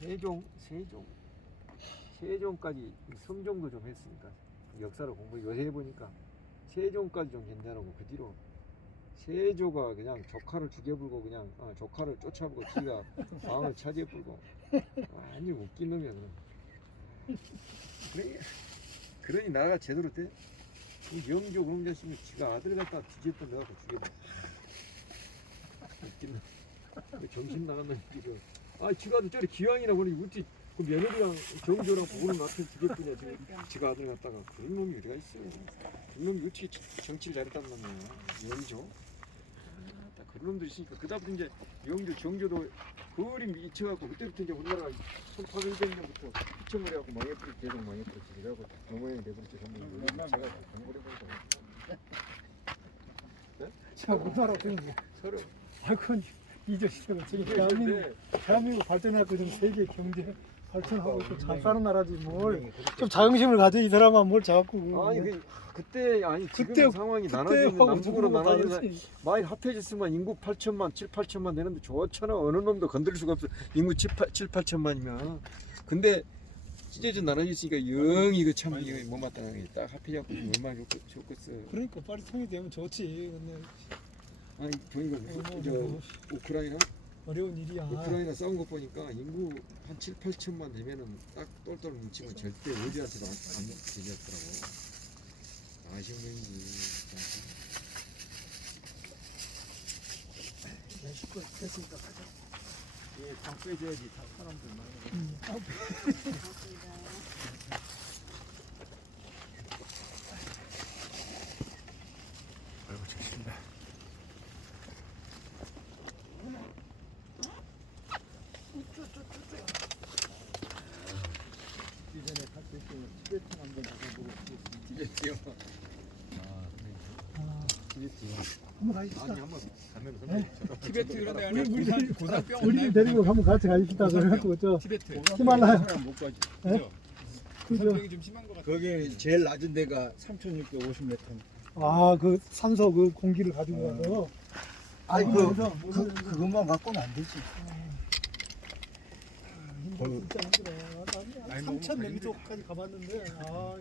세종 세종 세종까지 성종도 좀 했으니까 역사를 공부 요새 해보니까 세종까지 좀 괜찮고 그 뒤로 세조가 그냥 조카를 죽여불고 그냥 아, 조카를 쫓아보고 지가 왕을 차지해불고. 완전 웃긴 놈이야 그냥. 그러니, 그러니 나라가 제대로 돼? 이 영조 그런 자식이 지가 아들 갖다 뒤집어 넣어갖고 죽여버 웃긴 놈. 그 정신 나간 놈이 지 아 지가 아들 저리 기왕이나 보니 어찌 그 며느리랑 정조랑 보고는 앞에 죽였더냐 지금. 지가 아들 갖다가. 그런 놈이 어디가 있어 그런 놈이 어떻게 정치를 잘했단 말이야. 영조. 아, 그런 놈들 있으니까 그다음부터 이제 영조 정조도 그림 미쳐갖고 그때부터 이제 우리나라가 1800년부터 피쳐버려갖고 망해버리 계속 망해버렸지 그래갖고 노모양이 돼버렸지 전부. 제가 강고려버리고. 자, 우리나라 어떻게 뭐, 서로 아이고, 시대가 지금 대한민국, 대한민국 발전하고 지금 세계 경제 발전하고 또잘 사는 나라지 뭘. 좀좀 자긍심을 가져, 이 사람아, 뭘 자꾸. 아니 그 그때 아니 지금 그때- 상황이 그때 나눠지는 하고 남북으로 지금하고 나눠지는 다르지. 많이 합해졌으면 인구 8천만, 7, 8천만 되는데 좋잖아. 어느 놈도 건드릴 수가 없어. 인구 7, 8, 7 8천만이면. 근데 찢어져 나눠졌으니까 영 이거 참 이거 못마땅하게 딱 합해갖고 얼마나 좋, 좋겠어. 그러니까 빨리 통일되면 좋지. 근데 아니 보니까 뭐, 저 뭐, 우크라이나 어려운 일이야. 우크라이나 싸운 거 보니까 인구 한 7, 8천만 되면은 딱 똘똘 뭉치면 절대 어디한테도 안, 안 되겠더라고. 아쉬운 건지. 네, 식구 됐으니까 가자. 예, 다 빼줘야지 다 사람들 많이. 음, 아, 아이고 좋습니다. 이전에 갈때 티베트 한번 가보고 티베트요. 아, 티베트요. 한번 가십시다. 아니 한번 가면 네? 선배. 티베트 이런 데 우리- 우리- 고산 고산병 우리를 데리고 한번 같이 가십시다. 그래갖고 저 티베트 히말라야. 못 가지. 네? 그죠? 거기 제일 낮은 데가 3,650m. 아, 그 산소 그 공기를 가지고 가서. 아니 아, 그, 그 무슨- 그것만 갖고는 안 되지. 힘들어, 진짜 힘들어. 아니, 한 너무 3천 힘들다. 미터까지 가봤는데, 아,